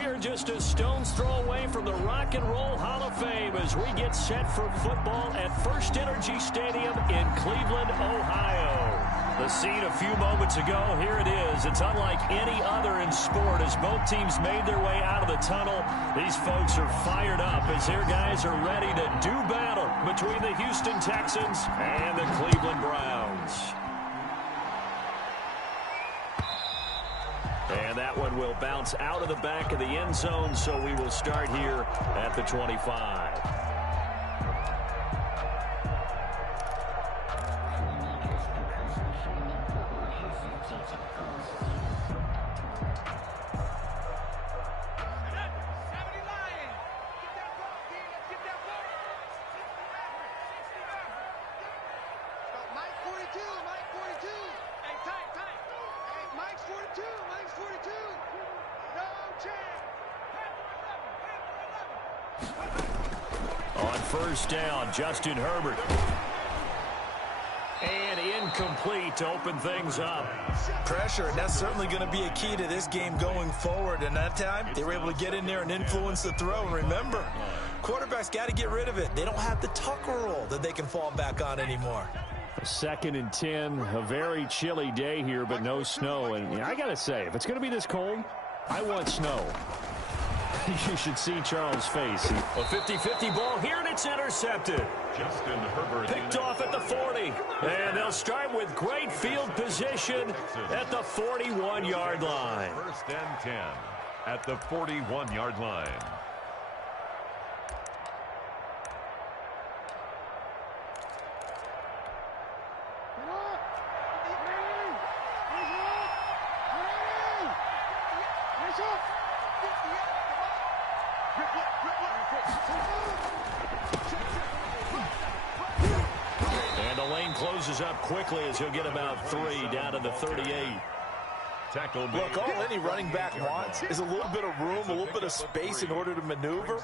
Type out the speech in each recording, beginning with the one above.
We are just a stone's throw away from the Rock and Roll Hall of Fame as we get set for football at First Energy Stadium in Cleveland, Ohio. The scene a few moments ago, here it is. It's unlike any other in sport as both teams made their way out of the tunnel. These folks are fired up as their guys are ready to do battle between the Houston Texans and the Cleveland Browns. And that one will bounce out of the back of the end zone, so we will start here at the 25. First down, Justin Herbert. And incomplete to open things up. Pressure, and that's certainly going to be a key to this game going forward. And that time, they were able to get in there and influence the throw. And remember, quarterbacks got to get rid of it. They don't have the Tucker rule that they can fall back on anymore. 2nd and 10, a very chilly day here, but no snow. And I got to say, if it's going to be this cold, I want snow. You should see Charles' face. A 50-50 ball here, and it's intercepted. Justin Herbert picked off at the 40. And they'll start with great field position at the 41-yard line. 1st and 10 at the 41-yard line. And the lane closes up quickly as he'll get about 3 down to the 38. Look, all any running back wants is a little bit of room, a little bit of space in order to maneuver.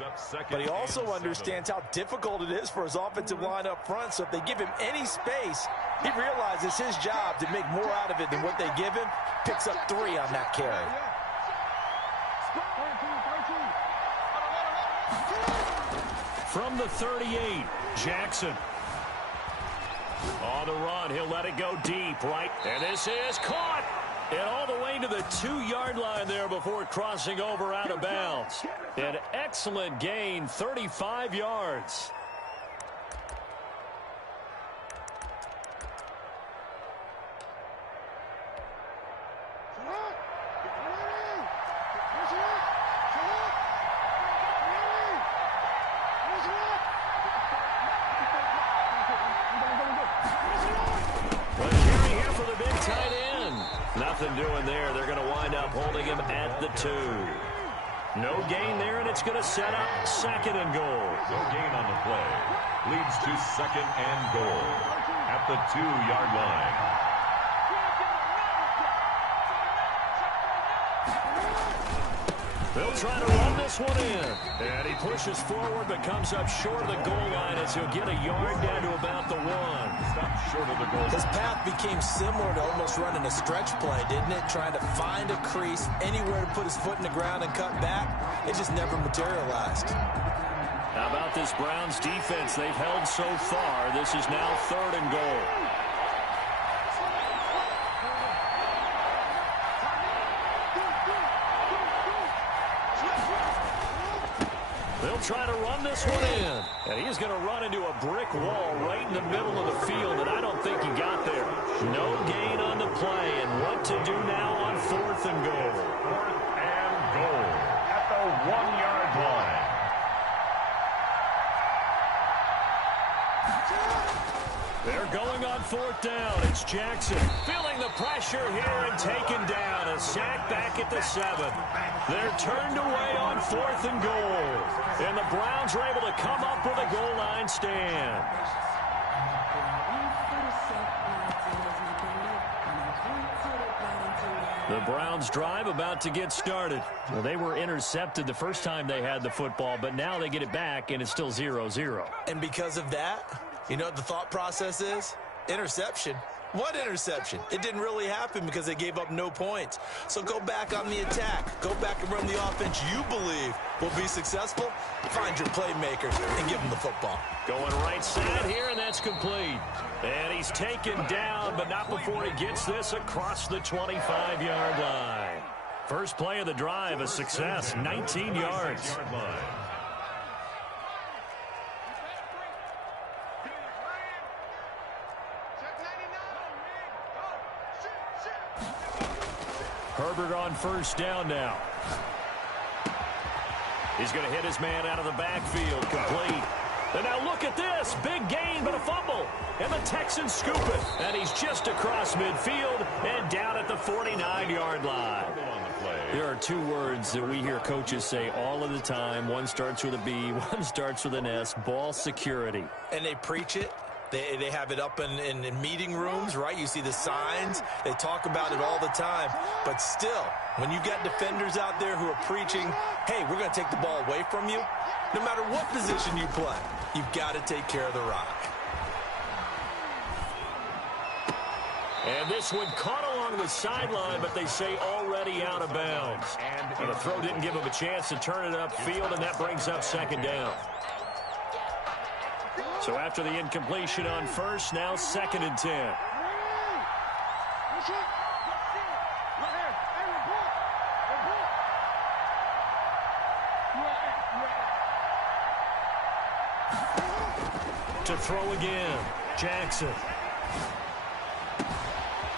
But he also understands how difficult it is for his offensive line up front. So if they give him any space, he realizes his job to make more out of it than what they give him. Picks up 3 on that carry. From the 38, Jackson. On the run, he'll let it go deep, right? And this is caught. And all the way to the 2-yard line there before crossing over out of bounds. An excellent gain, 35 yards. Nothing doing there. They're going to wind up holding him at the 2. No gain there, and it's going to set up 2nd and goal. No gain on the play. Leads to 2nd and goal at the 2-yard line. They'll try to run this one in. And he pushes forward but comes up short of the goal line as he'll get a yard down to about the 1. Stop short of the goal. His path became similar to almost running a stretch play, didn't it? Trying to find a crease, anywhere to put his foot in the ground and cut back. It just never materialized. How about this Browns defense they've held so far? This is now 3rd and goal. They'll try to run this one in. And he's going to run into a brick wall right in the middle of the field, and I don't think he got there. No gain on the play, and what to do now on 4th and goal. 4th and goal at the 1-yard line. They're going on 4th down. It's Jackson feeling the pressure here and taken down. A sack back at the 7. They're turned away on 4th and goal. And the Browns are able to come up with a goal line stand. The Browns drive about to get started. Well, they were intercepted the first time they had the football, but now they get it back, and it's still 0-0. And because of that, you know what the thought process is? Interception. What interception? It didn't really happen because they gave up no points. So go back on the attack. Go back and run the offense you believe will be successful. Find your playmakers and give them the football. Going right side here, and that's complete. And he's taken down, but not before he gets this across the 25-yard line. First play of the drive, a success, 19 yards. Herbert on first down now. He's going to hit his man out of the backfield, complete. And now look at this. Big gain, but a fumble. And the Texans scoop it. And he's just across midfield and down at the 49-yard line. There are two words that we hear coaches say all of the time. One starts with a B, one starts with an S, ball security. And they preach it. They have it up in meeting rooms, right? You see the signs. They talk about it all the time. But still, when you've got defenders out there who are preaching, hey, we're going to take the ball away from you, no matter what position you play, you've got to take care of the rock. And this one caught along the sideline, but they say already out of bounds. And the throw didn't give him a chance to turn it upfield, and that brings up second down. So after the incompletion on first, now 2nd and 10. To throw again, Jackson.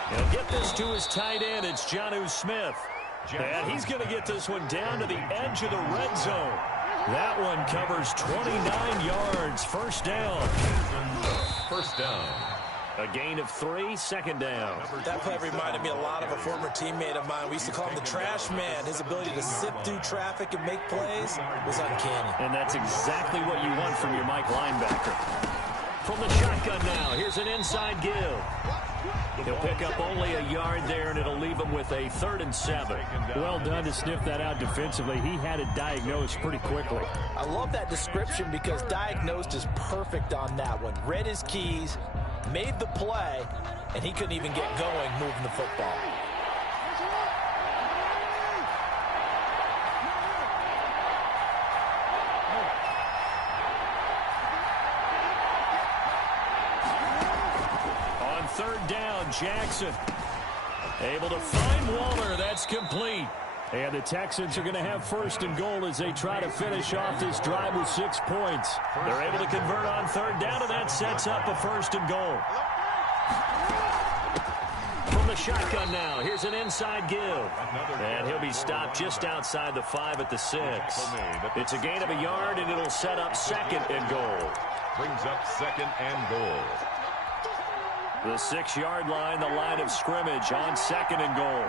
He'll get this to his tight end. It's Jonnu Smith. And he's going to get this one down to the edge of the red zone. That one covers 29 yards. First down. First down. A gain of 3, second down. That play reminded me a lot of a former teammate of mine. We used to call him the trash man. His ability to sift through traffic and make plays was uncanny. And that's exactly what you want from your Mike linebacker. From the shotgun now, here's an inside give. He'll pick up only a yard there, and it'll leave him with a 3rd and 7. Well done to sniff that out defensively. He had it diagnosed pretty quickly. I love that description because diagnosed is perfect on that one. Read his keys, made the play, and he couldn't even get going moving the football. Third down, Jackson. Able to find Waller. That's complete. And the Texans are going to have 1st and goal as they try to finish off this drive with 6 points. They're able to convert on 3rd down, and that sets up a 1st and goal. From the shotgun now, here's an inside give. And he'll be stopped just outside the 5 at the 6. It's a gain of a yard, and it'll set up 2nd and goal. Brings up 2nd and goal. The 6-yard line, the line of scrimmage on 2nd and goal.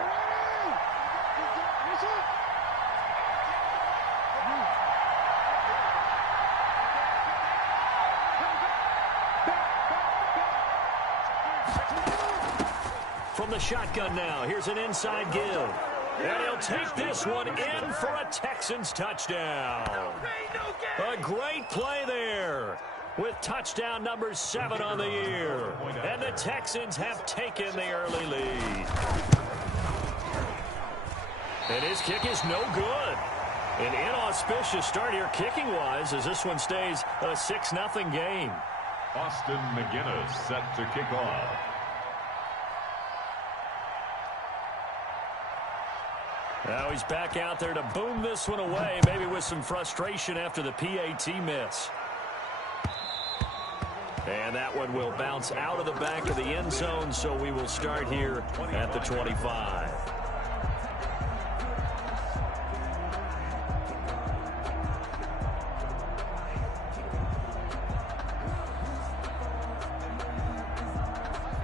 From the shotgun now, here's an inside give. And he'll take this one in for a Texans touchdown. A great play there, with touchdown number 7 on the year. And the Texans have taken the early lead. And his kick is no good. An inauspicious start here kicking-wise as this one stays a 6-0 game. Austin McGinnis set to kick off. Now he's back out there to boom this one away, maybe with some frustration after the PAT miss. And that one will bounce out of the back of the end zone, so we will start here at the 25.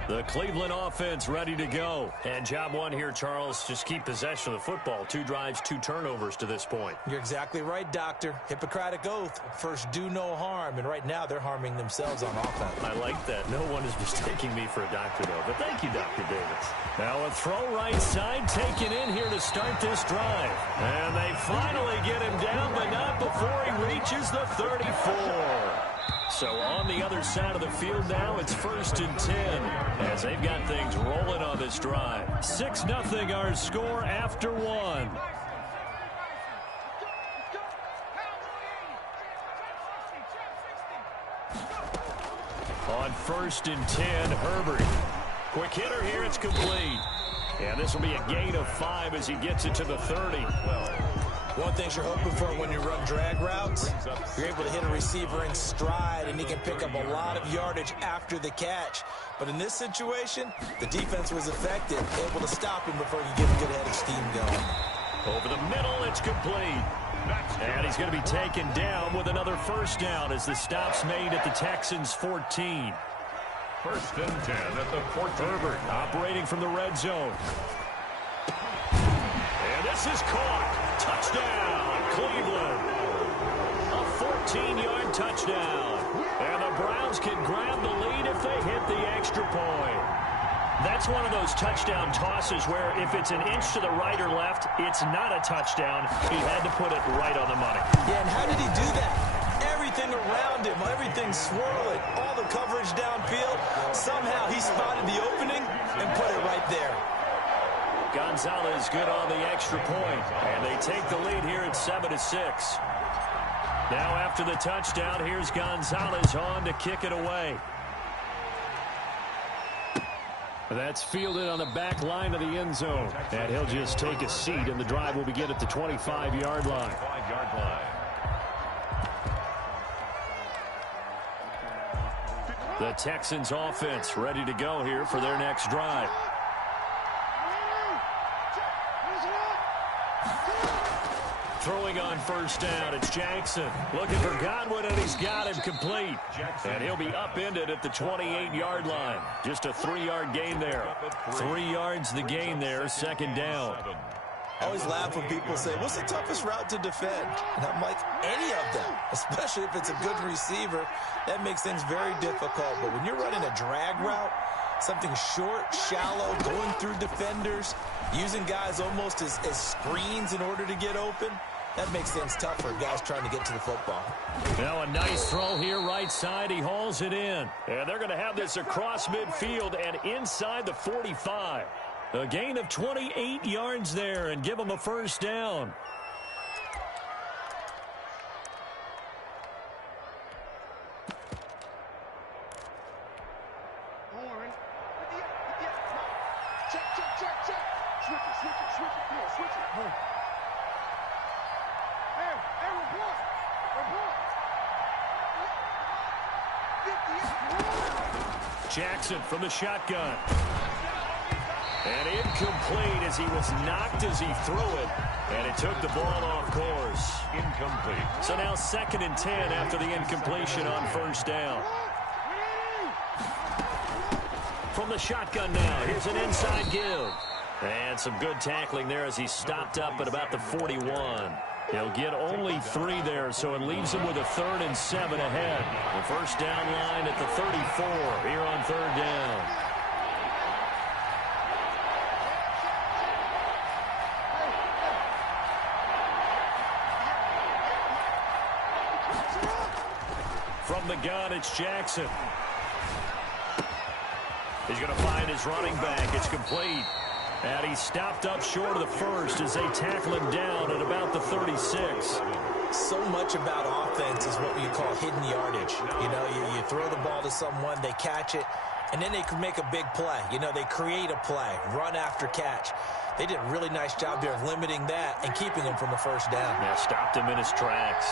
The Cleveland offense ready to go. And job one here, Charles, just keep possession of the football. 2 drives, 2 turnovers to this point. You're exactly right, Doctor. Hippocratic oath. First, do no harm. And right now, they're harming themselves on offense. I like that. No one is mistaking me for a doctor, though. But thank you, Dr. Davis. Now a throw right side taken in here to start this drive. And they finally get him down, but not before he reaches the 34. So on the other side of the field now, it's 1st and 10 as they've got things rolling on this drive. 6-0 our score after one. On 1st and 10, Herbert. Quick hitter here, it's complete. And this will be a gain of 5 as he gets it to the 30. One thing you're hoping for when you run drag routes, you're able to hit a receiver in stride, and he can pick up a lot of yardage after the catch. But in this situation, the defense was effective, able to stop him before he could get a good head of steam going. Over the middle, it's complete. And he's going to be taken down with another first down as the stop's made at the Texans' 14. 1st and 10 at the 14. Herbert operating from the red zone. And this is caught. Touchdown, Cleveland. A 14-yard touchdown. And the Browns can grab the lead if they hit the extra point. That's one of those touchdown tosses where if it's an inch to the right or left, it's not a touchdown. He had to put it right on the money. Yeah, and how did he do that? Everything around him, everything swirling, all the coverage downfield. Somehow he spotted the opening and put it right there. Gonzalez good on the extra point, and they take the lead here at 7-6. Now after the touchdown, here's Gonzalez on to kick it away. That's fielded on the back line of the end zone, and he'll just take a seat, and the drive will begin at the 25-yard line. The Texans offense ready to go here for their next drive. Throwing on first down, it's Jackson. Looking for Godwin, and he's got him complete. And he'll be upended at the 28-yard line. Just a 3-yard gain there. 3 yards the gain there, 2nd down. I always laugh when people say, what's the toughest route to defend? And I'm like, any of them, especially if it's a good receiver. That makes things very difficult. But when you're running a drag route, something short, shallow, going through defenders, using guys almost as screens in order to get open, that makes things tough for guys trying to get to the football. Now a nice throw here right side. He hauls it in. And they're going to have this across midfield and inside the 45. A gain of 28 yards there and give them a first down. Jackson from the shotgun. And incomplete as he was knocked as he threw it. And it took the ball off course. Incomplete. So now 2nd and 10 after the incompletion on first down. From the shotgun now, here's an inside give. And some good tackling there as he stopped up at about the 41. He'll get only 3 there, so it leaves him with a 3rd and 7 ahead. The first down line at the 34 here on 3rd down. From the gun, it's Jackson. He's going to find his running back. It's complete. And he stopped up short of the first as they tackle him down at about the 36. So much about offense is what you call hidden yardage. You know, you throw the ball to someone, they catch it, and then they can make a big play. You know, they create a play, run after catch. They did a really nice job there of limiting that and keeping him from a first down. Yeah, stopped him in his tracks.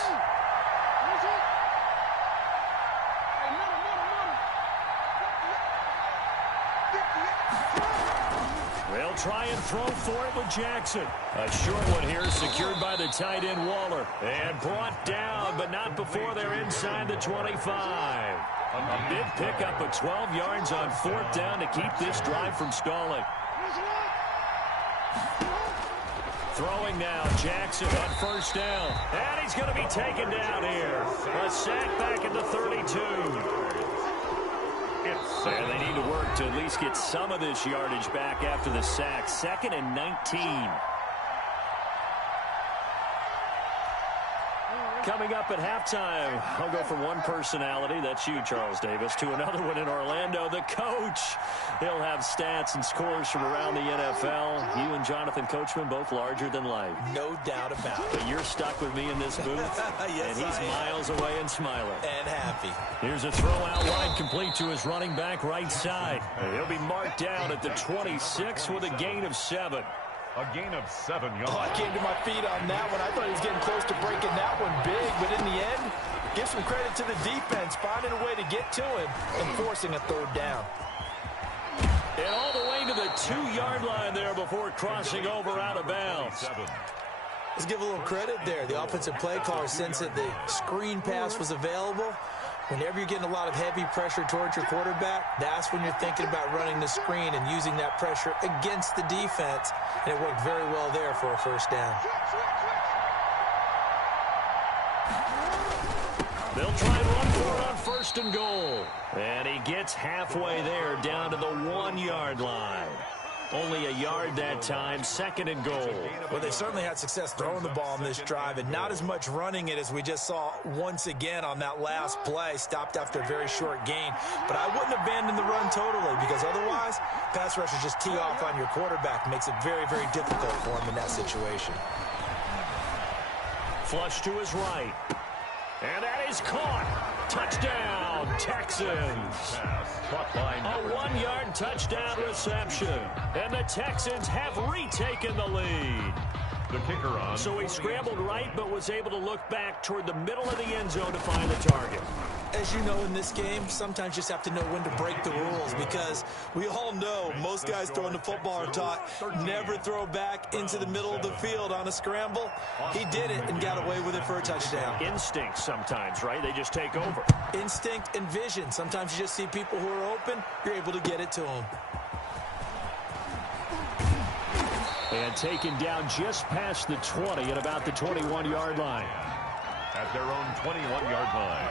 They'll try and throw for it with Jackson. A short one here secured by the tight end Waller. And brought down, but not before they're inside the 25. A big pickup of 12 yards on 4th down to keep this drive from stalling. Throwing now, Jackson on first down. And he's going to be taken down here. A sack back at the 32. And they need to work to at least get some of this yardage back after the sack. 2nd and 19. Coming up at halftime, I'll go from one personality, that's you, Charles Davis, to another one in Orlando, the coach. He'll have stats and scores from around the NFL. You and Jonathan Coachman, both larger than life. No doubt about it. But you're stuck with me in this booth, yes, and he's miles away and smiling. And happy. Here's a throw out wide, complete to his running back right side. He'll be marked down at the 26 with a gain of 7. A gain of 7 yards. Oh, I came to my feet on that one. I thought he was getting close to breaking that one big, but in the end, give some credit to the defense, finding a way to get to him and forcing a third down. And all the way to the 2-yard line there before crossing over out of bounds. Let's give a little credit there. The offensive play caller sensed that the screen pass was available. Whenever you're getting a lot of heavy pressure towards your quarterback, that's when you're thinking about running the screen and using that pressure against the defense. And it worked very well there for a first down. They'll try and run for it on 1st and goal. And he gets halfway there down to the 1-yard line. Only a yard that time, 2nd and goal. Well, they certainly had success throwing the ball on this drive and not as much running it as we just saw once again on that last play. Stopped after a very short gain. But I wouldn't abandon the run totally because otherwise, pass rushers just tee off on your quarterback. Makes it very, very difficult for him in that situation. Flush to his right. And that is caught. Touchdown, Texans. A 1-yard touchdown reception. And the Texans have retaken the lead. The kicker on. So he scrambled right, but was able to look back toward the middle of the end zone to find the target. As you know, in this game, sometimes you just have to know when to break the rules because we all know most guys throwing the football are taught never throw back into the middle of the field on a scramble. He did it and got away with it for a touchdown. Instinct sometimes, right? They just take over. Instinct and vision. Sometimes you just see people who are open, you're able to get it to them. And taken down just past the 20 at about the 21-yard line. At their own 21-yard line.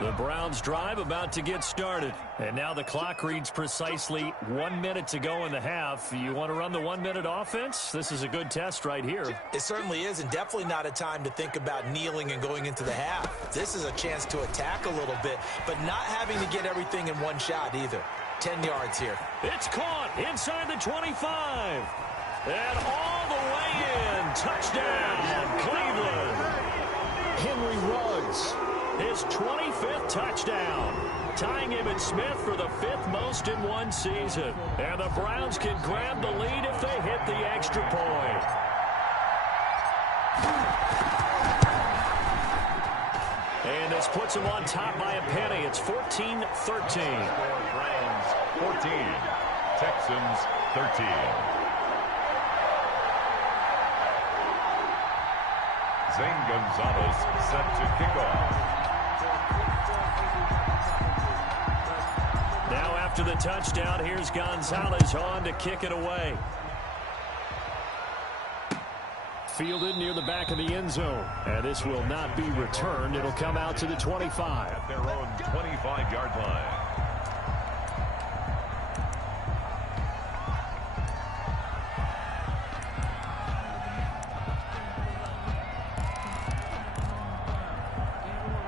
The Browns drive about to get started. And now the clock reads precisely 1 minute to go in the half. You want to run the 1-minute offense? This is a good test right here. It certainly is, and definitely not a time to think about kneeling and going into the half. This is a chance to attack a little bit, but not having to get everything in one shot either. 10 yards here. It's caught inside the 25. And all the way in. Touchdown, Cleveland. Henry Ruggs. His 25th touchdown, tying him and Smith for the 5th most in one season. And the Browns can grab the lead if they hit the extra point. And this puts them on top by a penny. It's 14-13. Browns 14, Texans 13. Zane Gonzalez set to kick off. Now after the touchdown, here's Gonzalez on to kick it away. Fielded near the back of the end zone. And this will not be returned. It'll come out to the 25. At their own 25-yard line.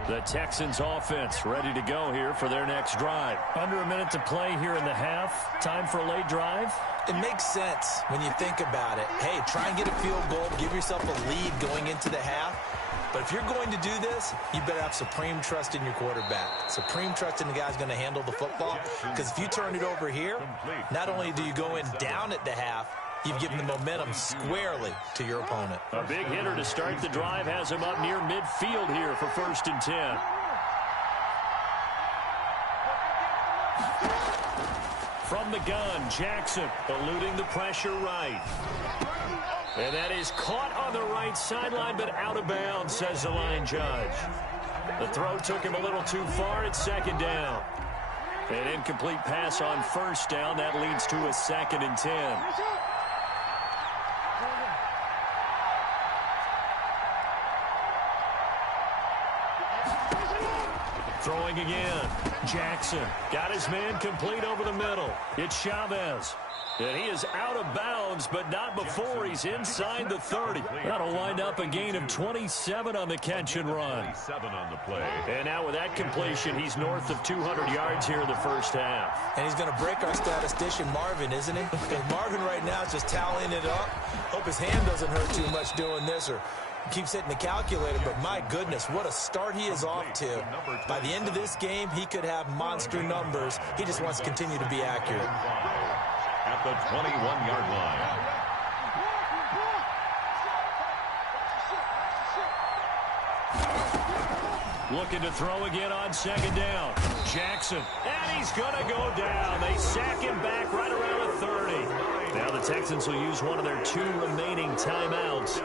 The Texans offense ready to go here for their next drive. Under a minute to play here in the half. Time for a late drive. It makes sense when you think about it. Hey, try and get a field goal. Give yourself a lead going into the half. But if you're going to do this, you better have supreme trust in your quarterback. Supreme trust in the guy's going to handle the football. Because if you turn it over here, not only do you go in down at the half, you've given the momentum squarely to your opponent. A big hitter to start the drive has him up near midfield here for 1st and 10. From the gun, Jackson eluding the pressure right. And that is caught on the right sideline, but out of bounds, says the line judge. The throw took him a little too far. It's 2nd down. An incomplete pass on 1st down. That leads to a 2nd and 10. Throwing again. Jackson got his man complete over the middle. It's Chavez. And he is out of bounds, but not before he's inside the 30. That'll wind up a gain of 27 on the catch and run. 27 on the play. And now with that completion, he's north of 200 yards here in the first half. And he's going to break our statistician Marvin, isn't he? Because Marvin right now is just tallying it up. Hope his hand doesn't hurt too much doing this or keeps hitting the calculator, but my goodness, what a start he is off to. By the end of this game, he could have monster numbers. He just wants to continue to be accurate. At the 21-yard line. Looking to throw again on second down. Jackson, and he's going to go down. They sack him back right around the 30. Now the Texans will use one of their 2 remaining timeouts,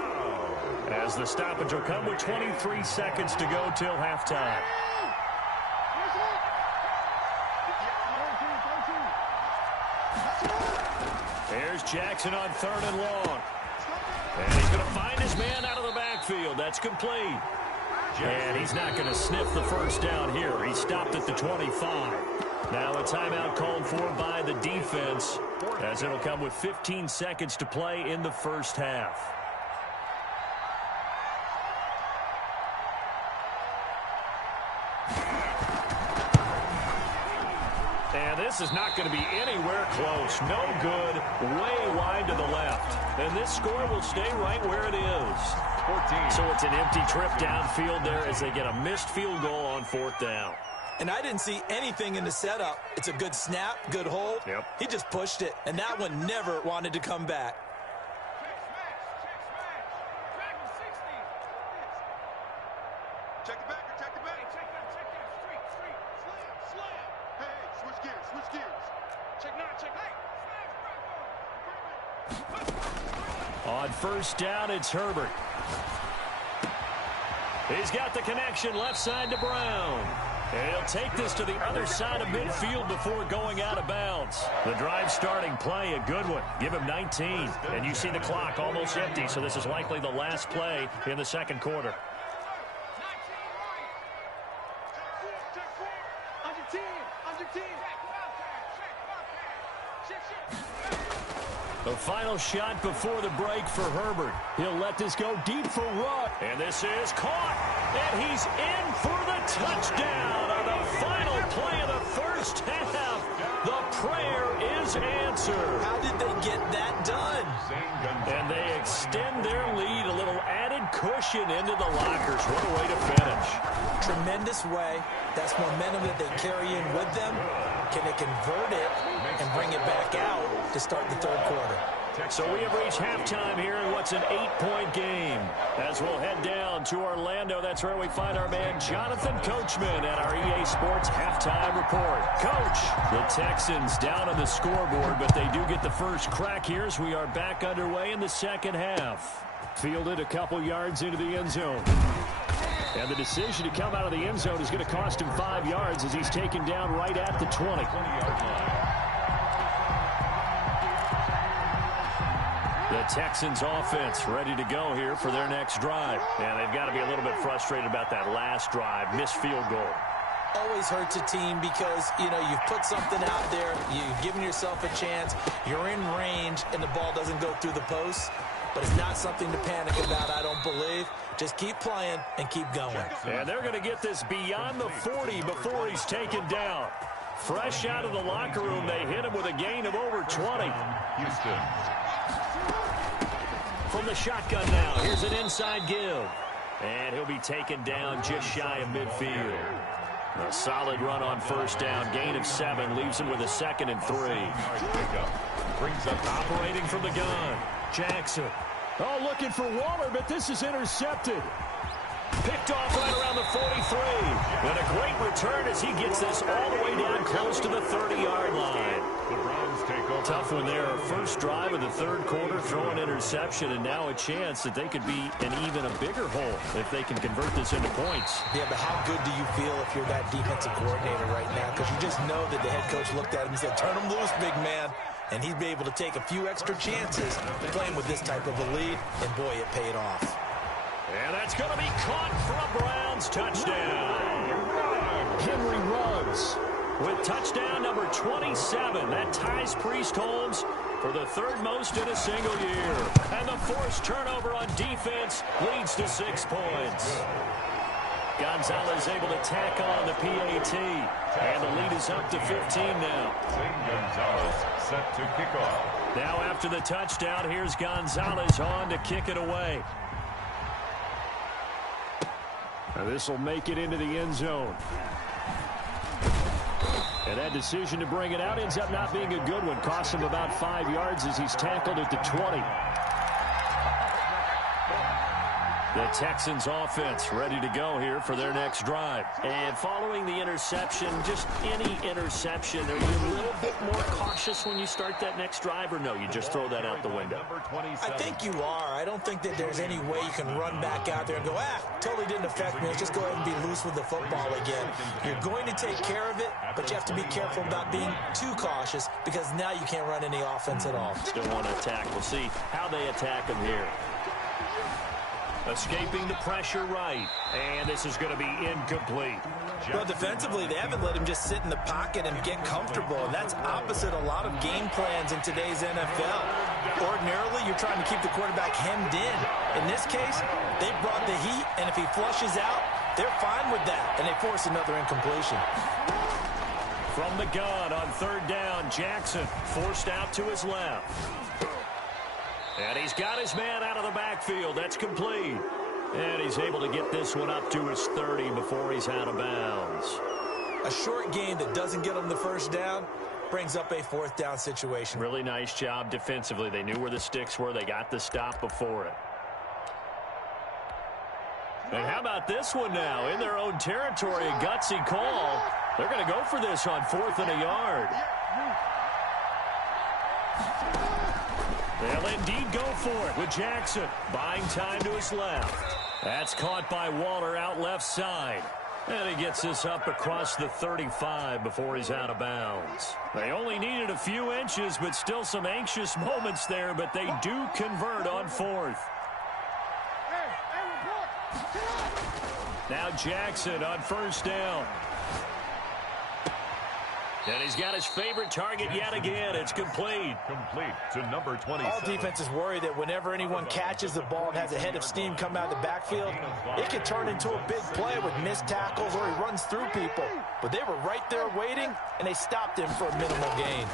as the stoppage will come with 23 seconds to go till halftime. There's Jackson on 3rd and long. And he's going to find his man out of the backfield. That's complete. And he's not going to sniff the first down here. He stopped at the 25. Now a timeout called for by the defense, as it'll come with 15 seconds to play in the first half. And this is not going to be anywhere close. No good. Way wide to the left. And this score will stay right where it is. 14. So it's an empty trip downfield there as they get a missed field goal on 4th down. And I didn't see anything in the setup. It's a good snap, good hold. Yep. He just pushed it, and that one never wanted to come back. Check the back, check the back. Check that, slam. Hey, switch gears. Check now, check. Hey, On first down, it's Herbert. He's got the connection left side to Brown. And he'll take this to the other side of midfield before going out of bounds. The drive starting play, a good one. Give him 19. And you see the clock almost empty, so this is likely the last play in the second quarter. The final shot before the break for Herbert. He'll let this go deep for Rudd. And this is caught. And he's in for the touchdown on the final play of the first half. The prayer is answered. How did they get that done? And they extend their lead, a little added cushion into the lockers. What a way to finish. Tremendous way. That's momentum that they carry in with them. Can they convert it and bring it back out to start the third quarter? So we have reached halftime here in what's an 8-point game. As we'll head down to Orlando, that's where we find our man Jonathan Coachman at our EA Sports Halftime Report. Coach, the Texans down on the scoreboard, but they do get the first crack here as we are back underway in the second half. Fielded a couple yards into the end zone. And the decision to come out of the end zone is going to cost him 5 yards as he's taken down right at the 20. The Texans offense ready to go here for their next drive. And they've got to be a little bit frustrated about that last drive. Missed field goal. Always hurts a team because, you know, you've put something out there, you've given yourself a chance, you're in range, and the ball doesn't go through the post. But it's not something to panic about, I don't believe. Just keep playing and keep going. And they're going to get this beyond the 40 before he's taken down. Fresh out of the locker room, they hit him with a gain of over 20. Houston. From the shotgun now, here's an inside give. And he'll be taken down just shy of midfield. A solid run on first down, gain of 7, leaves him with a 2nd and 3. Brings up Operating from the gun, Jackson. Oh, looking for Waller, but this is intercepted. Picked off right around the 43. And a great return as he gets this all the way down close to the 30-yard line. the Browns take over. Tough one there. First drive of the third quarter, throw an interception, and now a chance that they could be in even a bigger hole if they can convert this into points. Yeah, but how good do you feel if you're that defensive coordinator right now? Because you just know that the head coach looked at him and said, turn him loose, big man. And he'd be able to take a few extra chances playing with this type of a lead, and boy, it paid off. And that's going to be caught for a Browns touchdown. Henry Ruggs with touchdown number 27. That ties Priest Holmes for the third most in a single year. And the forced turnover on defense leads to 6 points. Gonzalez able to tack on the PAT. And the lead is up to 15 now. Gonzalez set to kick off. Now after the touchdown, here's Gonzalez on to kick it away. This will make it into the end zone. And that decision to bring it out ends up not being a good one. Costs him about 5 yards as he's tackled at the 20. The Texans offense ready to go here for their next drive. And following the interception, just any interception, are you a little bit more cautious when you start that next drive, or no, you just throw that out the window? I think you are. I don't think that there's any way you can run back out there and go, totally didn't affect me. Let's just go ahead and be loose with the football again. You're going to take care of it, but you have to be careful about being too cautious because now you can't run any offense at all. Still want to attack. We'll see how they attack him here. Escaping the pressure right. And this is going to be incomplete. Well, defensively, they haven't let him just sit in the pocket and get comfortable. And that's opposite a lot of game plans in today's NFL. Ordinarily, you're trying to keep the quarterback hemmed in. In this case, they brought the heat, and if he flushes out, they're fine with that. And they force another incompletion. From the gun on third down, Jackson forced out to his left. And he's got his man out of the backfield. That's complete. And he's able to get this one up to his 30 before he's out of bounds. A short game that doesn't get him the first down brings up a fourth down situation. Really nice job defensively. They knew where the sticks were. They got the stop before it. And how about this one now? In their own territory, a gutsy call. They're going to go for this on 4th and a yard. They'll indeed go for it with Jackson buying time to his left. That's caught by Waller out left side. And he gets this up across the 35 before he's out of bounds. They only needed a few inches, but still some anxious moments there, but they do convert on 4th. Now Jackson on first down. And he's got his favorite target yet again. It's complete. Complete to number 27. All defenses worry that whenever anyone catches the ball and has a head of steam come out of the backfield, it can turn into a big play with missed tackles or he runs through people. But they were right there waiting, and they stopped him for a minimal gain.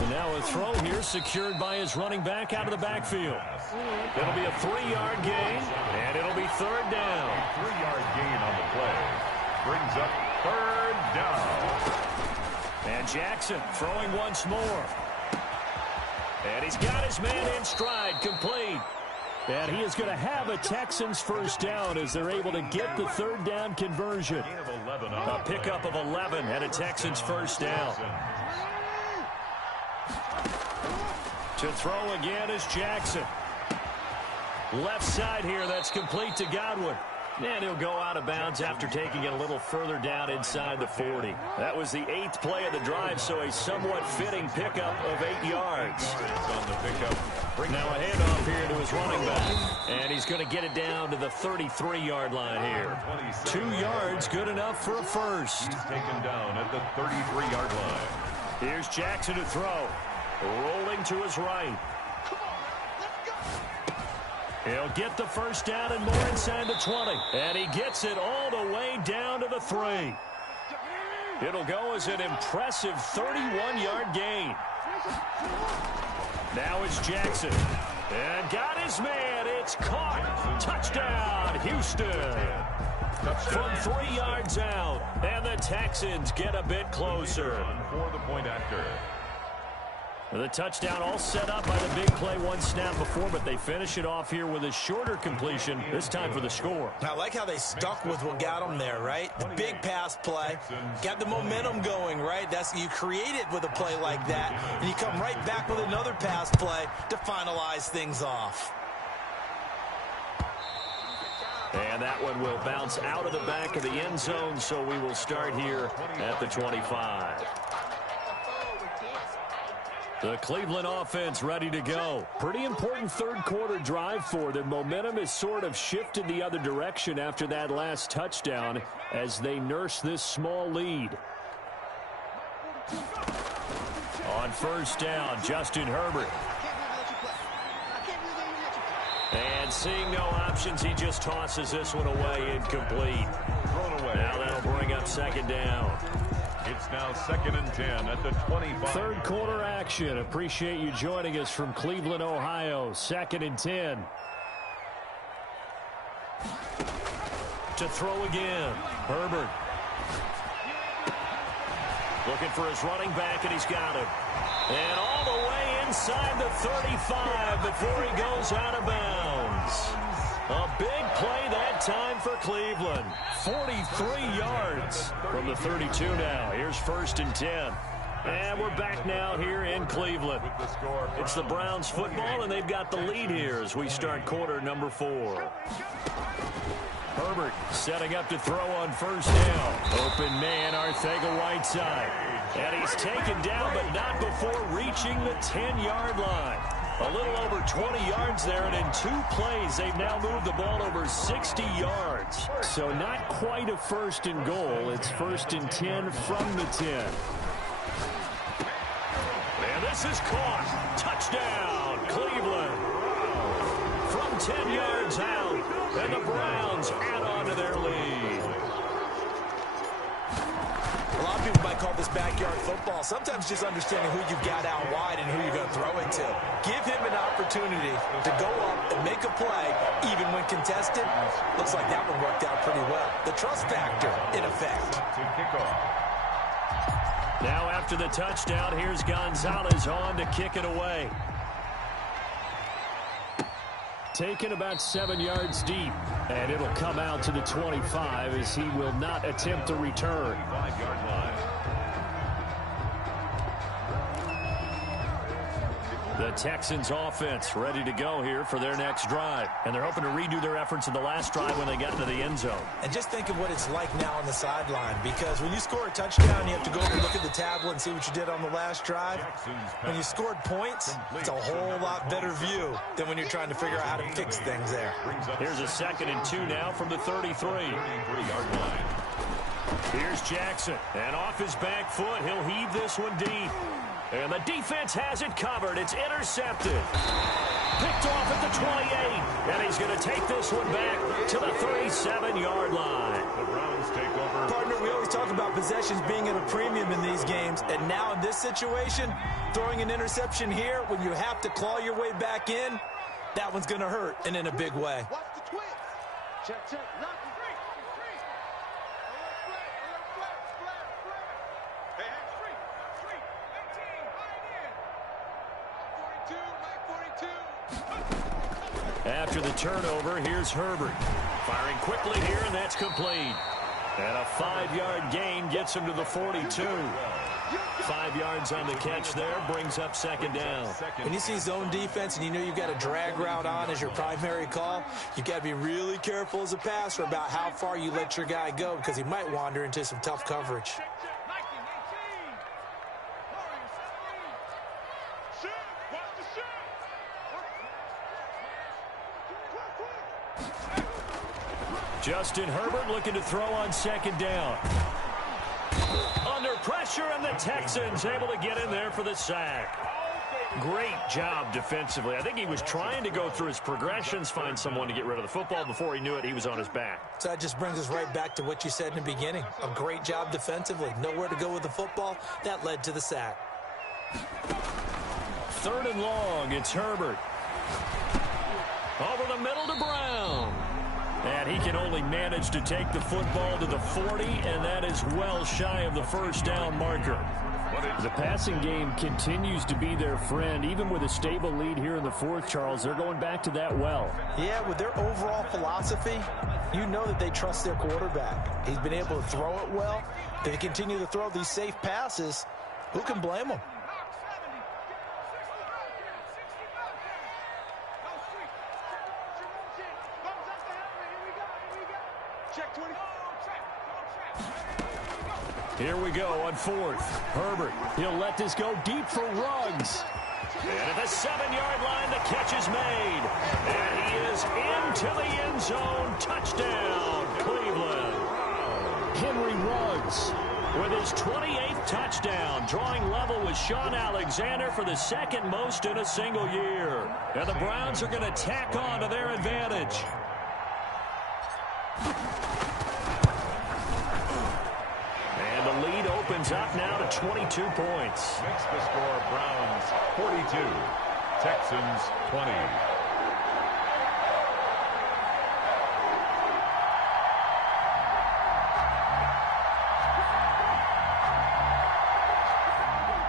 And now a throw here secured by his running back out of the backfield. It'll be a 3-yard gain, and it'll be third down. 3-yard gain on the play. Brings up third down. And Jackson throwing once more. And he's got his man in stride, complete. And he is going to have a Texans first down as they're able to get the third down conversion. A pickup of 11 and a Texans first down. To throw again is Jackson. Left side here, that's complete to Godwin. And he'll go out of bounds after taking it a little further down inside the 40. That was the 8th play of the drive, so a somewhat fitting pickup of 8 yards. On the pickup. Now a handoff here to his running back. And he's going to get it down to the 33-yard line here. 2 yards, good enough for a first. He's taken down at the 33-yard line. Here's Jackson to throw. Rolling to his right. He'll get the first down and more inside the 20. And he gets it all the way down to the 3. It'll go as an impressive 31-yard gain. Now it's Jackson. And got his man. It's caught. Touchdown, Houston. From 3 yards out. And the Texans get a bit closer. For the point after. The touchdown all set up by the big play one snap before, but they finish it off here with a shorter completion, this time for the score. I like how they stuck with what got them there, right? The big pass play, got the momentum going, right? You create it with a play like that, and you come right back with another pass play to finalize things off. And that one will bounce out of the back of the end zone, so we will start here at the 25. The Cleveland offense ready to go. Pretty important third quarter drive for them. Momentum has sort of shifted the other direction after that last touchdown as they nurse this small lead. On first down, Justin Herbert. And seeing no options, he just tosses this one away incomplete. Thrown away. Now that'll bring up second down. It's now 2nd and 10 at the 25. Third quarter action. Appreciate you joining us from Cleveland, Ohio. 2nd and 10. To throw again. Herbert. Looking for his running back, and he's got him. And all the way inside the 35 before he goes out of bounds. A big play that time for Cleveland. 43 yards from the 32 now. Here's 1st and 10. And we're back now here in Cleveland. It's the Browns football, and they've got the lead here as we start quarter number 4. Herbert setting up to throw on first down. Open man, Arcega-Whiteside. And he's taken down, but not before reaching the 10-yard line. A little over 20 yards there, and in 2 plays, they've now moved the ball over 60 yards. So not quite a 1st and goal. It's 1st and 10 from the 10. And this is caught. Touchdown, Cleveland. From 10 yards out, and the Browns add on to their lead. A lot of people might call this backyard football. Sometimes just understanding who you've got out wide and who you're going to throw it to. Give him an opportunity to go up and make a play, even when contested. Looks like that one worked out pretty well. The trust factor, in effect. Now after the touchdown, here's Gonzalez on to kick it away. Taken about 7 yards deep, and it'll come out to the 25 as he will not attempt to return. 5-yard line. The Texans offense ready to go here for their next drive. And they're hoping to redo their efforts in the last drive when they got into the end zone. And just think of what it's like now on the sideline, because when you score a touchdown, you have to go over and look at the tablet and see what you did on the last drive. When you scored points, it's a whole lot better view than when you're trying to figure out how to fix things there. Here's a 2nd and 2 now from the 33. 33-yard line. Here's Jackson, and off his back foot, he'll heave this one deep. And the defense has it covered. It's intercepted. Picked off at the 28. And he's going to take this one back to the 37-yard line. The Browns take over. Partner, we always talk about possessions being at a premium in these games. And now in this situation, throwing an interception here when you have to claw your way back in, that one's going to hurt, and in a big way. Watch the twist. Check, check. Lock it. Hey, street. 18, right in. 42, Mike 42. After the turnover, here's Herbert. Firing quickly here, and that's complete. And a 5-yard gain gets him to the 42. 5 yards on the catch there, brings up second down. When you see zone defense and you know you've got a drag route on as your primary call, you've got to be really careful as a passer about how far you let your guy go, because he might wander into some tough coverage. Justin Herbert looking to throw on second down. Under pressure, and the Texans able to get in there for the sack. Great job defensively. I think he was trying to go through his progressions, find someone to get rid of the football. Before he knew it, he was on his back. So that just brings us right back to what you said in the beginning. A great job defensively. Nowhere to go with the football. That led to the sack. 3rd and long. It's Herbert. Over the middle to Brown. And he can only manage to take the football to the 40, and that is well shy of the first down marker. The passing game continues to be their friend. Even with a stable lead here in the 4th, Charles, they're going back to that well. Yeah, with their overall philosophy, you know that they trust their quarterback. He's been able to throw it well. They continue to throw these safe passes. Who can blame them? Here we go on 4th. Herbert, he'll let this go deep for Ruggs. And at the 7-yard line, the catch is made. And he is into the end zone. Touchdown, Cleveland. Henry Ruggs with his 28th touchdown, drawing level with Sean Alexander for the second most in a single year. And the Browns are going to tack on to their advantage. And the lead opens up now to 22 points. Makes the score Browns 42, Texans 20.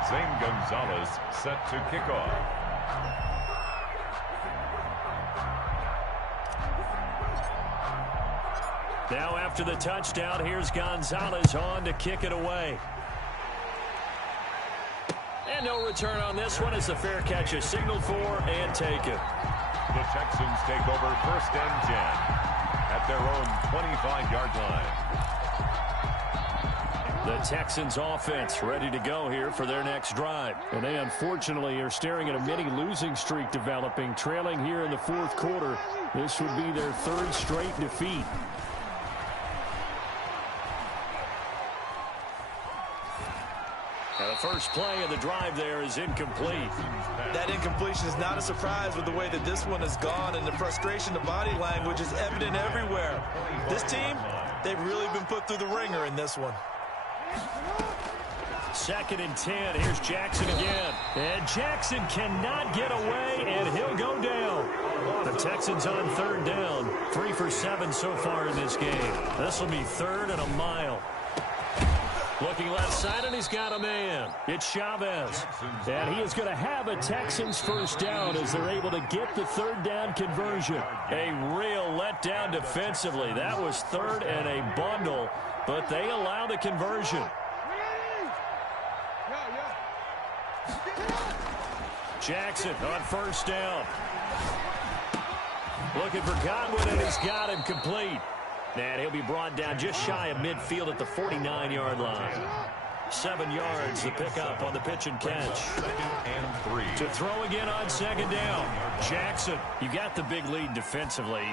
Zane Gonzalez set to kick off. Now after the touchdown, here's Gonzalez on to kick it away. And no return on this one as the fair catch is signaled for and taken. The Texans take over 1st and 10 at their own 25-yard line. The Texans offense ready to go here for their next drive. And they unfortunately are staring at a mini losing streak developing, trailing here in the 4th quarter. This would be their 3rd straight defeat. The first play of the drive there is incomplete. That incompletion is not a surprise with the way that this one has gone, and the frustration of body language is evident everywhere. This team, they've really been put through the ringer in this one. 2nd and 10. Here's Jackson again. And Jackson cannot get away, and he'll go down. The Texans on 3rd down. 3 for 7 so far in this game. This will be 3rd and a mile. Looking left side, and he's got a man. It's Chavez. And he is going to have a Texans first down as they're able to get the 3rd down conversion. A real letdown defensively. That was 3rd and a bundle, but they allow the conversion. Jackson on 1st down. Looking for Godwin, and he's got him complete. And he'll be brought down just shy of midfield at the 49-yard line. 7 yards, the pickup on the pitch and catch. 2nd and 3. To throw again on 2nd down. Jackson, you got the big lead defensively.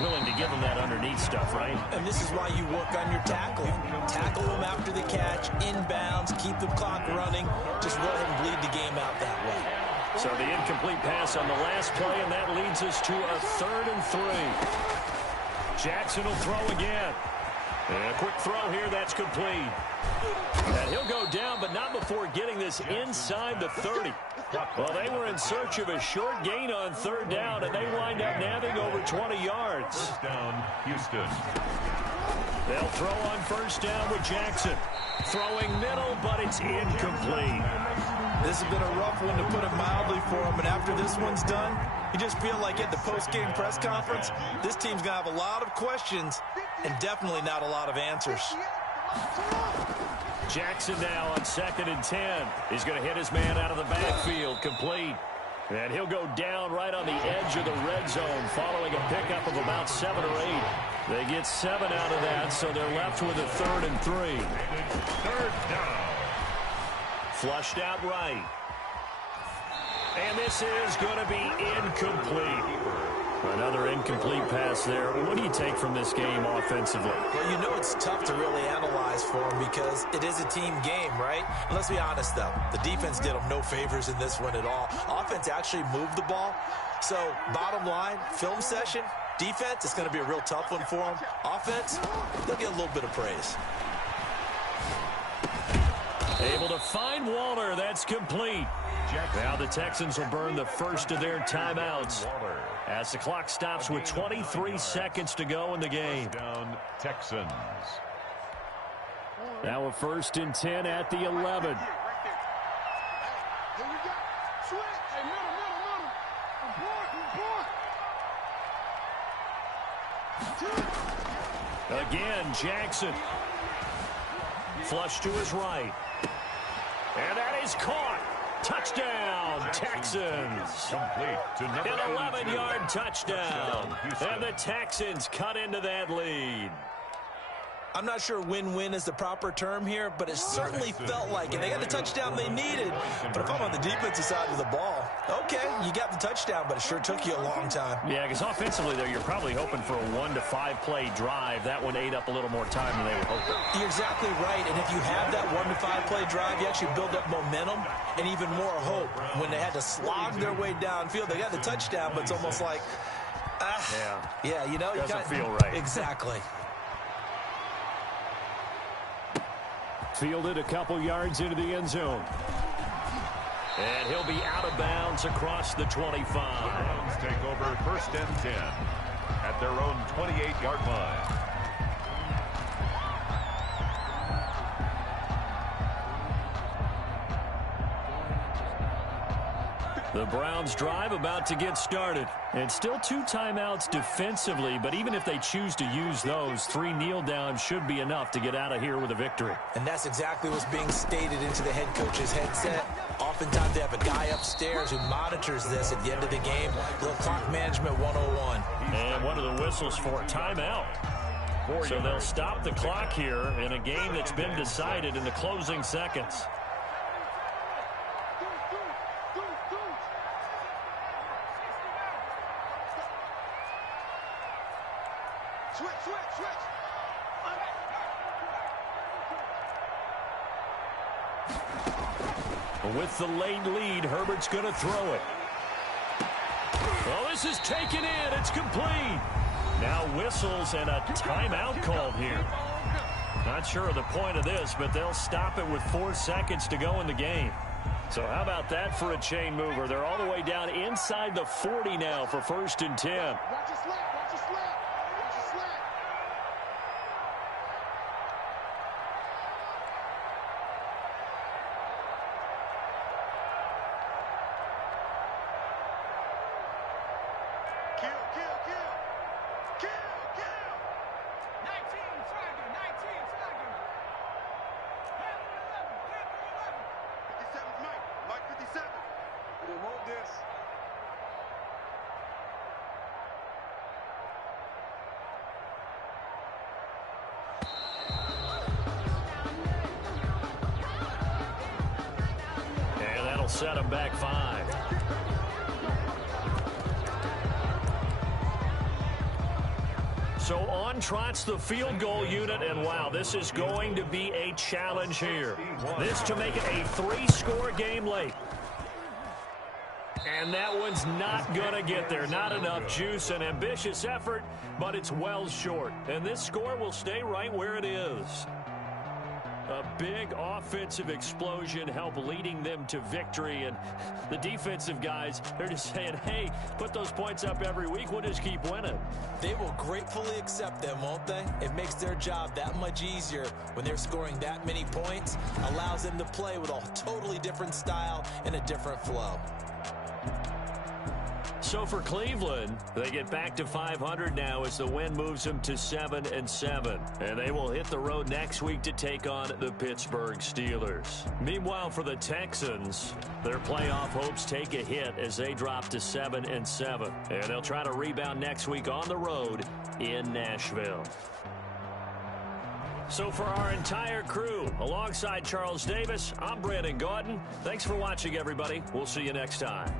Willing to give him that underneath stuff, right? And this is why you work on your tackling. Tackle them after the catch, inbounds, keep the clock running. Just go ahead and bleed the game out that way. So the incomplete pass on the last play, and that leads us to a 3rd and 3. Jackson will throw again. And a quick throw here, that's complete. And he'll go down, but not before getting this inside the 30. Well, they were in search of a short gain on 3rd down, and they wind up nabbing over 20 yards. 1st down, Houston. They'll throw on 1st down with Jackson. Throwing middle, but it's incomplete. This has been a rough one, to put it mildly, for him. And after this one's done, you just feel like at the post-game press conference, this team's going to have a lot of questions and definitely not a lot of answers. Jackson now on 2nd and 10. He's going to hit his man out of the backfield, complete. And he'll go down right on the edge of the red zone following a pickup of about 7 or 8. They get 7 out of that, so they're left with a 3rd and 3. 3rd down. Flushed out right. And this is going to be incomplete. Another incomplete pass there. What do you take from this game offensively? Well, you know it's tough to really analyze for them because it is a team game, right? And let's be honest, though. The defense did them no favors in this one at all. Offense actually moved the ball. So, bottom line, film session, defense, it's going to be a real tough one for them. Offense, they'll get a little bit of praise. Able to find Waller. That's complete. Now the Texans will burn the first of their timeouts as the clock stops with 23 seconds to go in the game. Down, Texans. Now a 1st and 10 at the 11. Again, Jackson. Flush to his right. And that is caught. Touchdown, Texans. Complete to number An 11-yard touchdown. And the Texans cut into that lead. I'm not sure win-win is the proper term here, but it certainly felt like it. They got the touchdown they needed. But if I'm on the defensive side of the ball, okay, you got the touchdown, but it sure took you a long time. Yeah, because offensively there, you're probably hoping for a 1 to 5 play drive. That one ate up a little more time than they were hoping. You're exactly right. And if you have that 1 to 5 play drive, you actually build up momentum and even more hope. When they had to slog their way downfield, they got the touchdown, but it's almost like, yeah, you know, doesn't feel right. Exactly. Fielded a couple yards into the end zone. And he'll be out of bounds across the 25. The Browns take over 1st and 10 at their own 28-yard line. The Browns drive about to get started. And still 2 timeouts defensively, but even if they choose to use those, 3 kneel downs should be enough to get out of here with a victory. And that's exactly what's being stated into the head coach's headset. Oftentimes they have a guy upstairs who monitors this at the end of the game. A little clock management 101. And one of the whistles for a timeout. So they'll stop the clock here in a game that's been decided in the closing seconds. Switch. With the late lead, Herbert's going to throw it. Well, this is taken in. It's complete. Now whistles and a timeout called here. Not sure of the point of this, but they'll stop it with 4 seconds to go in the game. So how about that for a chain mover? They're all the way down inside the 40 now for 1st and 10. Watch your slap. Watch your slap. Kill. 19 Tiger. 57's Mike 57. We'll move this. And that'll set them back 5. So on trots the field goal unit, and wow, this is going to be a challenge here. This to make it a 3-score game late. And that one's not going to get there. Not enough juice. An ambitious effort, but it's well short. And this score will stay right where it is. A big offensive explosion helped leading them to victory. And the defensive guys, they're just saying, hey, put those points up every week. We'll just keep winning. They will gratefully accept them, won't they? It makes their job that much easier when they're scoring that many points. Allows them to play with a totally different style and a different flow. So for Cleveland, they get back to 500 now as the win moves them to 7-7. And they will hit the road next week to take on the Pittsburgh Steelers. Meanwhile, for the Texans, their playoff hopes take a hit as they drop to 7-7. And they'll try to rebound next week on the road in Nashville. So for our entire crew, alongside Charles Davis, I'm Brandon Gaudin. Thanks for watching, everybody. We'll see you next time.